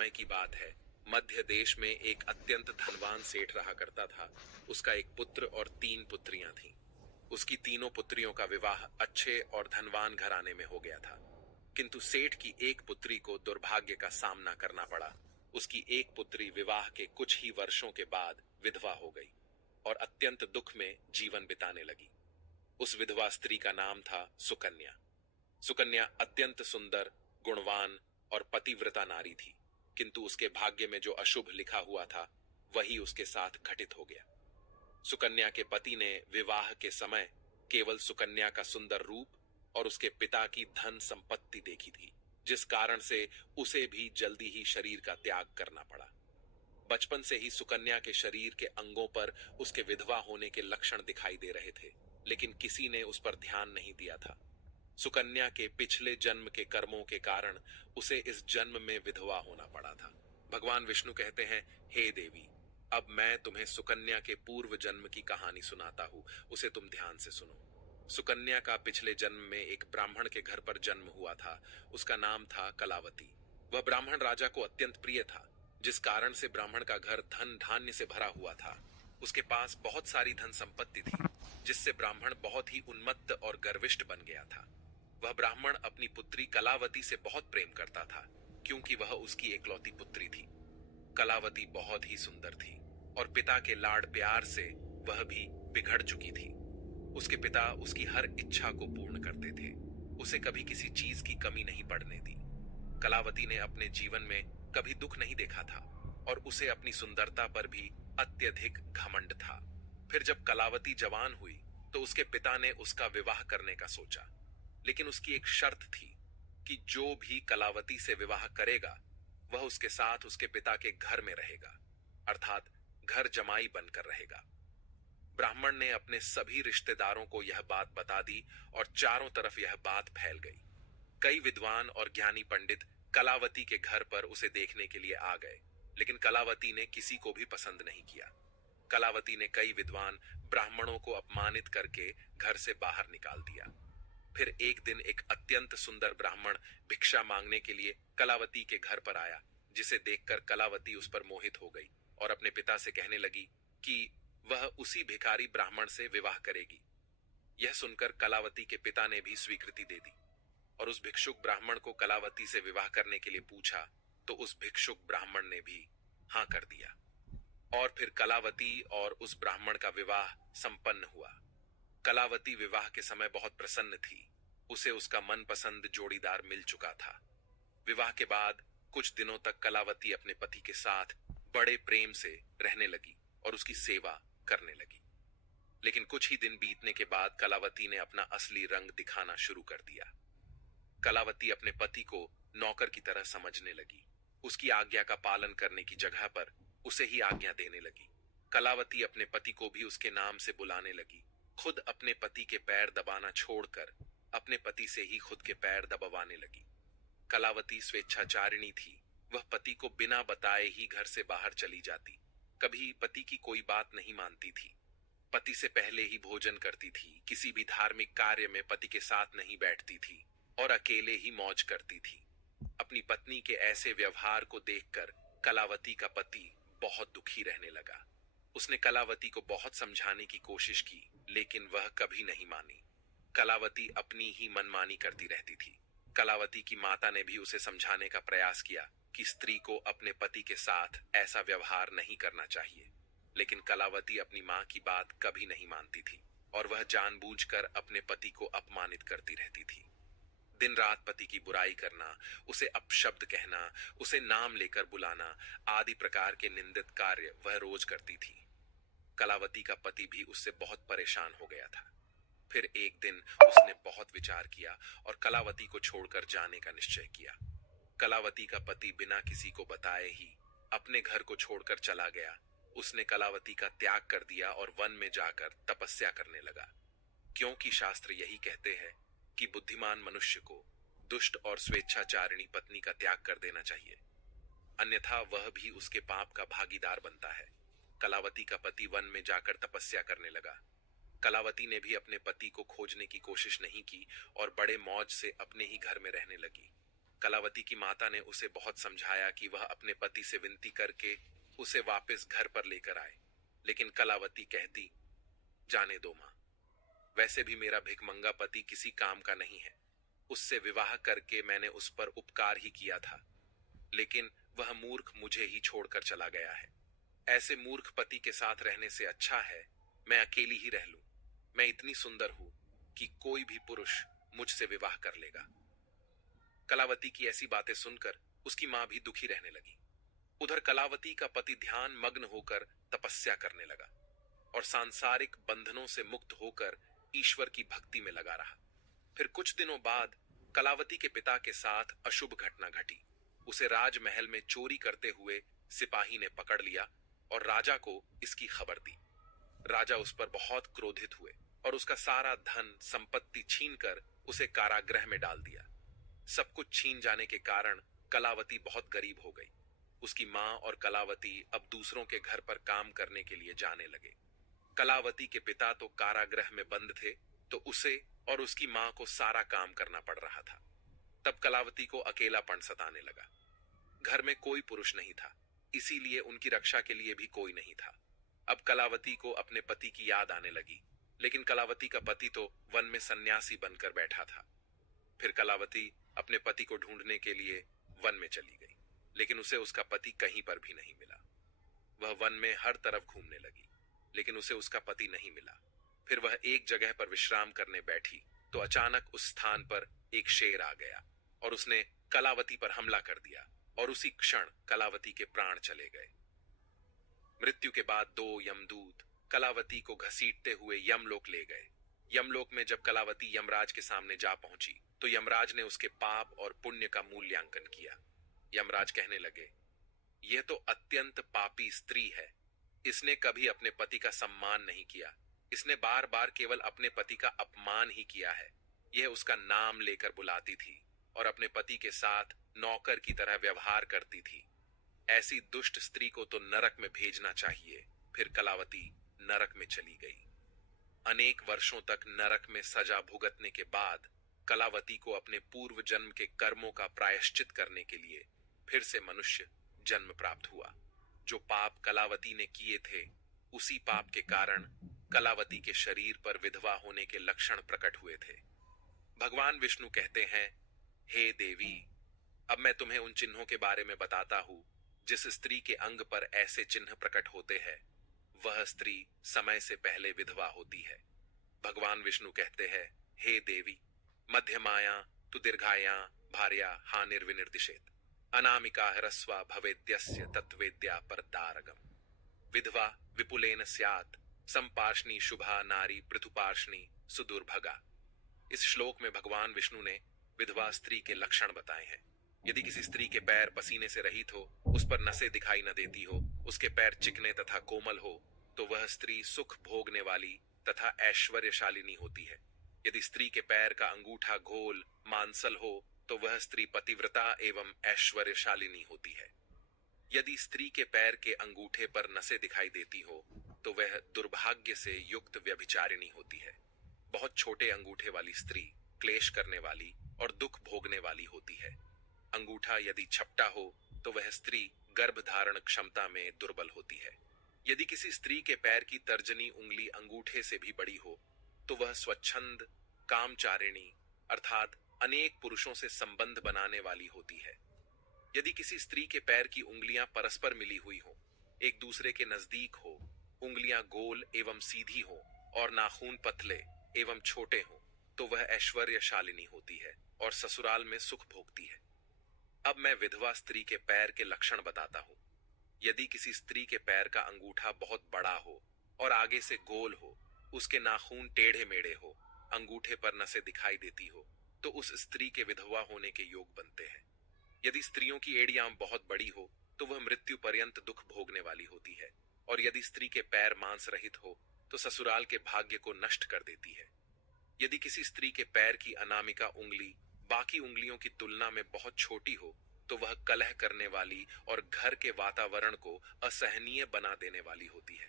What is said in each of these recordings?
समय की बात है। मध्य देश में एक अत्यंत धनवान सेठ रहा करता था। उसका एक पुत्र और 3 पुत्रियां थीं। उसकी तीनों पुत्रियों का विवाह अच्छे और धनवान घराने में हो गया था। किंतु सेठ की एक पुत्री को दुर्भाग्य का सामना करना पड़ा। उसकी एक पुत्री विवाह के कुछ ही वर्षों के बाद विधवा हो गई और अत्यंत दुख में जीवन बिताने लगी। उस विधवा स्त्री का नाम था सुकन्या। सुकन्या अत्यंत सुंदर, गुणवान और पतिव्रता नारी थी, किंतु उसके भाग्य में जो अशुभ लिखा हुआ था वही उसके साथ घटित हो गया। सुकन्या के पति ने विवाह के समय केवल सुकन्या का सुंदर रूप और उसके पिता की धन संपत्ति देखी थी, जिस कारण से उसे भी जल्दी ही शरीर का त्याग करना पड़ा। बचपन से ही सुकन्या के शरीर के अंगों पर उसके विधवा होने के लक्षण दिखाई दे रहे थे, लेकिन किसी ने उस पर ध्यान नहीं दिया था। सुकन्या के पिछले जन्म के कर्मों के कारण उसे इस जन्म में विधवा होना पड़ा था। भगवान विष्णु कहते हैं, हे देवी, अब मैं तुम्हें सुकन्या के पूर्व जन्म की कहानी सुनाता हूं, उसे तुम ध्यान से सुनो। सुकन्या का पिछले जन्म में एक ब्राह्मण के घर पर जन्म हुआ था। उसका नाम था कलावती। वह ब्राह्मण राजा को अत्यंत प्रिय था, जिस कारण से ब्राह्मण का घर धन धान्य से भरा हुआ था। उसके पास बहुत सारी धन संपत्ति थी, जिससे ब्राह्मण बहुत ही उन्मत्त और गर्विष्ठ बन गया था। वह ब्राह्मण अपनी पुत्री कलावती से बहुत प्रेम करता था, क्योंकि वह उसकी एकलौती पुत्री थी। कलावती बहुत ही सुंदर थी और पिता के लाड प्यार से वह भी बिगड़ चुकी थी। उसके पिता उसकी हर इच्छा को पूर्ण करते थे। उसे कभी किसी चीज की कमी नहीं पड़ने दी। कलावती ने अपने जीवन में कभी दुख नहीं देखा था और उसे अपनी सुंदरता पर भी अत्यधिक घमंड था। फिर जब कलावती जवान हुई तो उसके पिता ने उसका विवाह करने का सोचा, लेकिन उसकी एक शर्त थी कि जो भी कलावती से विवाह करेगा वह उसके साथ उसके पिता के घर में रहेगा, अर्थात घर जमाई बनकर रहेगा। ब्राह्मण ने अपने सभी रिश्तेदारों को यह बात बता दी और चारों तरफ यह बात फैल गई। कई विद्वान और ज्ञानी पंडित कलावती के घर पर उसे देखने के लिए आ गए, लेकिन कलावती ने किसी को भी पसंद नहीं किया। कलावती ने कई विद्वान ब्राह्मणों को अपमानित करके घर से बाहर निकाल दिया। फिर एक दिन एक अत्यंत सुंदर ब्राह्मण भिक्षा मांगने के लिए कलावती के घर पर आया, जिसे देखकर कलावती उस पर मोहित हो गई और अपने पिता से कहने लगी कि वह उसी भिखारी ब्राह्मण से विवाह करेगी। यह सुनकर कलावती के पिता ने भी स्वीकृति दे दी और उस भिक्षुक ब्राह्मण को कलावती से विवाह करने के लिए पूछा, तो उस भिक्षुक ब्राह्मण ने भी हाँ कर दिया और फिर कलावती और उस ब्राह्मण का विवाह संपन्न हुआ। कलावती विवाह के समय बहुत प्रसन्न थी। उसे उसका मनपसंद जोड़ीदार मिल चुका था। विवाह के बाद कुछ दिनों तक कलावती अपने पति के साथ बड़े प्रेम से रहने लगी और उसकी सेवा करने लगी। लेकिन कुछ ही दिन बीतने के बाद कलावती ने अपना असली रंग दिखाना शुरू कर दिया। कलावती अपने पति को नौकर की तरह समझने लगी। उसकी आज्ञा का पालन करने की जगह पर उसे ही आज्ञा देने लगी। कलावती अपने पति को भी उसके नाम से बुलाने लगी। खुद अपने पति के पैर दबाना छोड़कर अपने पति से ही खुद के पैर दबाने लगी। कलावती स्वेच्छाचारिणी थी। वह पति को बिना बताए ही घर से बाहर चली जाती। कभी पति की कोई बात नहीं मानती थी। पति से पहले ही भोजन करती थी। किसी भी धार्मिक कार्य में पति के साथ नहीं बैठती थी और अकेले ही मौज करती थी। अपनी पत्नी के ऐसे व्यवहार को देखकर कलावती का पति बहुत दुखी रहने लगा। उसने कलावती को बहुत समझाने की कोशिश की, लेकिन वह कभी नहीं मानी। कलावती अपनी ही मनमानी करती रहती थी। कलावती की माता ने भी उसे समझाने का प्रयास किया कि स्त्री को अपने पति के साथ ऐसा व्यवहार नहीं करना चाहिए, लेकिन कलावती अपनी मां की बात कभी नहीं मानती थी और वह जानबूझकर अपने पति को अपमानित करती रहती थी। दिन रात पति की बुराई करना, उसे अपशब्द कहना, उसे नाम लेकर बुलाना आदि प्रकार के निंदित कार्य वह रोज करती थी। कलावती का पति भी उससे बहुत परेशान हो गया था। फिर एक दिन उसने बहुत विचार किया और कलावती को छोड़कर जाने का निश्चय किया। कलावती का पति बिना किसी को बताए ही अपने घर को छोड़कर चला गया। उसने कलावती का त्याग कर दिया और वन में जाकर तपस्या करने लगा, क्योंकि शास्त्र यही कहते हैं कि बुद्धिमान मनुष्य को दुष्ट और स्वेच्छाचारिणी पत्नी का त्याग कर देना चाहिए, अन्यथा वह भी उसके पाप का भागीदार बनता है। कलावती का पति वन में जाकर तपस्या करने लगा। कलावती ने भी अपने पति को खोजने की कोशिश नहीं की और बड़े मौज से अपने ही घर में रहने लगी। कलावती की माता ने उसे बहुत समझाया कि वह अपने पति से विनती करके उसे वापस घर पर लेकर आए, लेकिन कलावती कहती, जाने दो मां, वैसे भी मेरा भिखमंगा पति किसी काम का नहीं है। उससे विवाह करके मैंने उस पर उपकार ही किया था, लेकिन वह मूर्ख मुझे ही छोड़कर चला गया है। ऐसे मूर्ख पति के साथ रहने से अच्छा है मैं अकेली ही रह लूं। मैं इतनी सुंदर हूं कि कोई भी पुरुष मुझसे विवाह कर लेगा। कलावती की ऐसी बातें सुनकर उसकी मां भी दुखी रहने लगी। उधर कलावती का पति ध्यान मग्न होकर तपस्या करने लगा और सांसारिक बंधनों से मुक्त होकर ईश्वर की भक्ति में लगा रहा। फिर कुछ दिनों बाद कलावती के पिता के साथ अशुभ घटना घटी। उसे राजमहल में चोरी करते हुए सिपाही ने पकड़ लिया और राजा को इसकी खबर दी। राजा उस पर बहुत क्रोधित हुए और उसका सारा धन संपत्ति छीनकर उसे कारागृह में डाल दिया। सब कुछ छीन जाने के कारण कलावती बहुत गरीब हो गई। उसकी मां और कलावती अब दूसरों के घर पर काम करने के लिए जाने लगे। कलावती के पिता तो कारागृह में बंद थे, तो उसे और उसकी मां को सारा काम करना पड़ रहा था। तब कलावती को अकेलापन सताने लगा। घर में कोई पुरुष नहीं था, इसीलिए उनकी रक्षा के लिए भी कोई नहीं था। अब कलावती को अपने पति की याद आने लगी, लेकिन कलावती का पति तो वन में सन्यासी बनकर बैठा था। फिर कलावती अपने पति को ढूंढने के लिए वन में चली गई, लेकिन उसे उसका पति कहीं पर भी नहीं मिला। वह वन में हर तरफ घूमने लगी, लेकिन उसे उसका पति नहीं मिला। फिर वह एक जगह पर विश्राम करने बैठी तो अचानक उस स्थान पर एक शेर आ गया और उसने कलावती पर हमला कर दिया और उसी क्षण कलावती के प्राण चले गए। मृत्यु के बाद दो यमदूत कलावती को घसीटते हुए यमलोक ले गए। यमलोक में जब कलावती यमराज के सामने जा पहुंची तो यमराज ने उसके पाप और पुण्य का मूल्यांकन किया। यमराज कहने लगे, यह तो अत्यंत पापी स्त्री है। इसने कभी अपने पति का सम्मान नहीं किया। इसने बार बार केवल अपने पति का अपमान ही किया है। यह उसका नाम लेकर बुलाती थी और अपने पति के साथ नौकर की तरह व्यवहार करती थी। ऐसी दुष्ट स्त्री को तो नरक में भेजना चाहिए। फिर कलावती नरक में चली गई। अनेक वर्षों तक नरक में सजा भुगतने के बाद कलावती को अपने पूर्व जन्म के कर्मों का प्रायश्चित करने के लिए फिर से मनुष्य जन्म प्राप्त हुआ। जो पाप कलावती ने किए थे, उसी पाप के कारण कलावती के शरीर पर विधवा होने के लक्षण प्रकट हुए थे। भगवान विष्णु कहते हैं, हे देवी, अब मैं तुम्हें उन चिन्हों के बारे में बताता हूं जिस स्त्री के अंग पर ऐसे चिन्ह प्रकट होते हैं, वह स्त्री समय से पहले विधवा होती है। भगवान विष्णु कहते हैं, हे देवी, मध्यमाया तु दीर्घाया भार्या हानिर्विनिर्दिशेत, अनामिका ह्रस्वा भवेद्यस्य तत्वेद्या परदारगम, विधवा विपुलेन स्यात्, संपार्ष्णी शुभा नारी पृथुपार्ष्णी सुदुर्भगा। इस श्लोक में भगवान विष्णु ने विधवा स्त्री के लक्षण बताए हैं। यदि किसी स्त्री के पैर पसीने से रहित हो, उस पर नसें दिखाई न देती हो, उसके पैर चिकने तथा कोमल हो, तो वह स्त्री सुख भोगने वाली तथा ऐश्वर्यशालिनी होती है। यदि स्त्री के पैर का अंगूठा गोल मांसल हो, तो वह स्त्री पतिव्रता एवं ऐश्वर्यशालिनी होती है। यदि स्त्री के पैर के अंगूठे पर नसें दिखाई देती हो, तो वह दुर्भाग्य से युक्त व्यभिचारिणी होती है। बहुत छोटे अंगूठे वाली स्त्री क्लेश करने वाली और दुख भोगने वाली होती है। अंगूठा यदि छपटा हो, तो वह स्त्री गर्भ धारण क्षमता में दुर्बल होती है। यदि किसी स्त्री के पैर की तर्जनी उंगली अंगूठे से भी बड़ी हो, तो वह स्वच्छंद कामचारिणी अर्थात अनेक पुरुषों से संबंध बनाने वाली होती है। यदि किसी स्त्री के पैर की उंगलियां परस्पर मिली हुई हो, एक दूसरे के नजदीक हो, उंगलियां गोल एवं सीधी हो और नाखून पतले एवं छोटे हो, तो वह ऐश्वर्यशालिनी होती है और ससुराल में सुख भोगती है। अब मैं विधवा स्त्री के पैर के लक्षण बताता हूं। यदि किसी स्त्री के पैर का अंगूठा बहुत बड़ा हो और आगे से गोल हो, उसके नाखून टेढ़े मेढ़े हो, अंगूठे पर नसें दिखाई देती हो, तो उस स्त्री के विधवा होने के योग बनते हैं। यदि स्त्रियों की एड़ियां बहुत बड़ी हो, तो वह मृत्यु पर्यंत दुख भोगने वाली होती है, और यदि स्त्री के पैर मांस रहित हो, तो ससुराल के भाग्य को नष्ट कर देती है। यदि किसी स्त्री के पैर की अनामिका उंगली बाकी उंगलियों की तुलना में बहुत छोटी हो, तो वह कलह करने वाली और घर के वातावरण को असहनीय बना देने वाली होती है।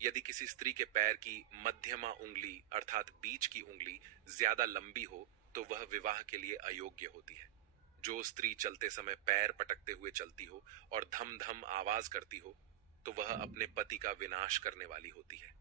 यदि किसी स्त्री के पैर की मध्यमा उंगली अर्थात बीच की उंगली ज्यादा लंबी हो, तो वह विवाह के लिए अयोग्य होती है। जो स्त्री चलते समय पैर पटकते हुए चलती हो और धम धम आवाज करती हो, तो वह अपने पति का विनाश करने वाली होती है।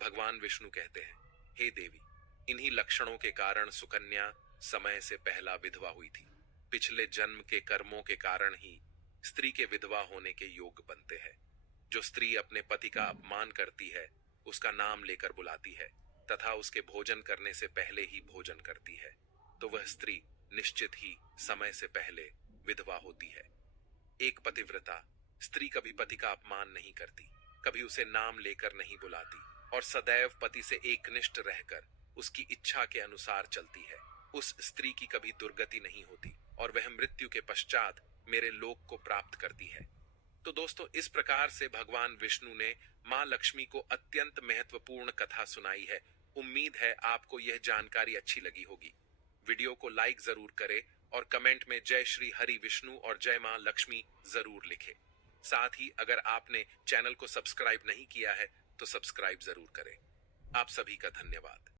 भगवान विष्णु कहते हैं, हे देवी, इन्हीं लक्षणों के कारण सुकन्या समय से पहला विधवा हुई थी। पिछले जन्म के कर्मों के कारण ही स्त्री के विधवा होने के योग बनते हैं। जो स्त्री अपने पति का अपमान करती है, उसका नाम लेकर बुलाती है तथा उसके भोजन करने से पहले ही भोजन करती है, तो वह स्त्री निश्चित ही समय से पहले विधवा होती है। एक पतिव्रता स्त्री कभी पति का अपमान नहीं करती, कभी उसे नाम लेकर नहीं बुलाती और सदैव पति से एकनिष्ठ रहकर उसकी इच्छा के अनुसार चलती है। उस स्त्री की कभी दुर्गति नहीं होती और वह मृत्यु के पश्चात मेरे लोक को प्राप्त करती है। तो दोस्तों, इस प्रकार से भगवान विष्णु ने मां लक्ष्मी को अत्यंत महत्वपूर्ण कथा सुनाई है। उम्मीद है आपको यह जानकारी अच्छी लगी होगी। वीडियो को लाइक जरूर करें और कमेंट में जय श्री हरि विष्णु और जय मां लक्ष्मी जरूर लिखें। साथ ही अगर आपने चैनल को सब्सक्राइब नहीं किया है तो सब्सक्राइब जरूर करें। आप सभी का धन्यवाद।